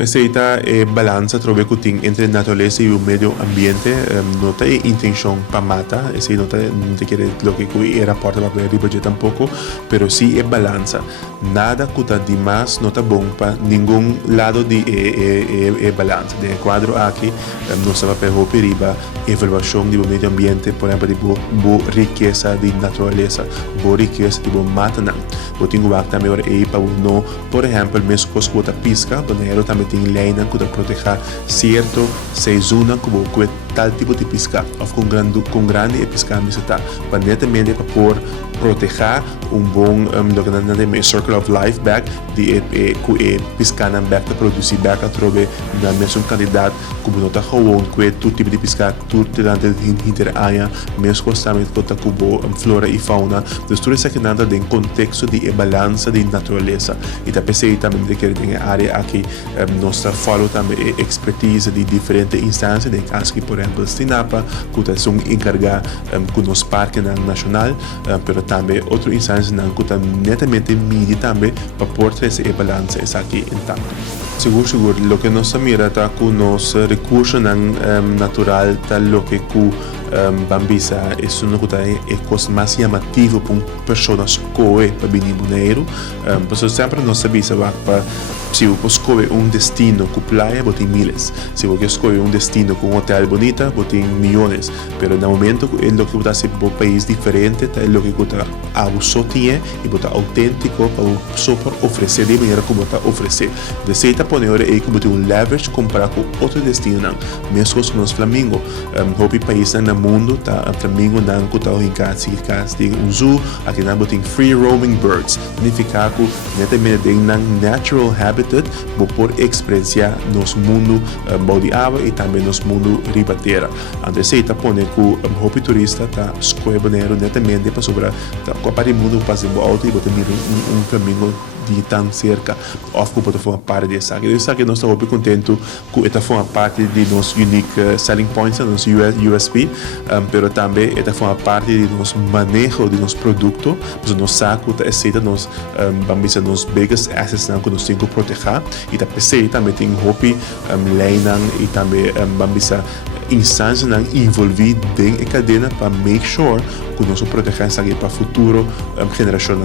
Esta é balança trobe que tem entre natureza e o meio ambiente, não tem intenção para matar, esse não te quer lo que era porta para riba tampouco, pero sim é balança. Nada que está demais não está bom para nenhum lado de balança. De quadro aqui, não sabe para o riba, evaluação do meio ambiente, por exemplo, de boa riqueza de natureza, boa riqueza de boa mata não. Eu tenho também agora aí para não, por exemplo, mesmo que você pisca, banheiro também tem lei que proteger certo sezona que tal tipo de pesca ou com grande pesca está para netamente para por proteger bom circle of life back de pescar na back para produzir back a trobe na mesma qualidade como não está gewoon que todo tipo de pesca tudo durante interanha mesmo constante com flora e fauna então tudo isso aqui nada em contexto de balança de natureza e também também que tem área aqui nós follow também expertise de diferentes instâncias de caso que por exemplo Sinapa que são encarregados com os parques nacional pero também outras instâncias que estão netamente mídia também para pôr essa balança essa aqui intacto. Seguro, o que nós mira está com os recursos natural tá o que Bambisa é uma coisa mais chamativa para pessoas que para vir dinheiro, porque sempre nós sabemos que se você escolhe destino com praia, você tem milhas. Se você escolhe destino com hotel bonita, você tem milhões. Mas no momento é o que você para um país diferente, é o que você só tem e você é autêntico para só oferecer de maneira como você oferecer. De certa maneira é que você tem leverage comparar com outro destino, mesmo com os Flamengo. O país no mundo tá Flamengo não que está em casa tem zoo, aqui não tem free roaming birds. Significa que netamente tem natural habitat por experienciar nos mundo de água e também nos mundo riba terra. Então se está pondo que o turista tá escolhe banheiro netamente para sobre a parte do mundo passa em alto e você mira caminho de tão cerca ou que pode formar parte dessa. Isso aqui nós estamos muito contentes que esta forma parte de nos unique selling points, nos USP, pero também esta forma parte de nos manejo de nos produto, pues nos saco da aceita nos vamos nos biggest assets que nos temos que proteger e também tem hobby leinan e também vamos instâncias envolvidas em cadeia para make sure que nós protegemos para o futuro geração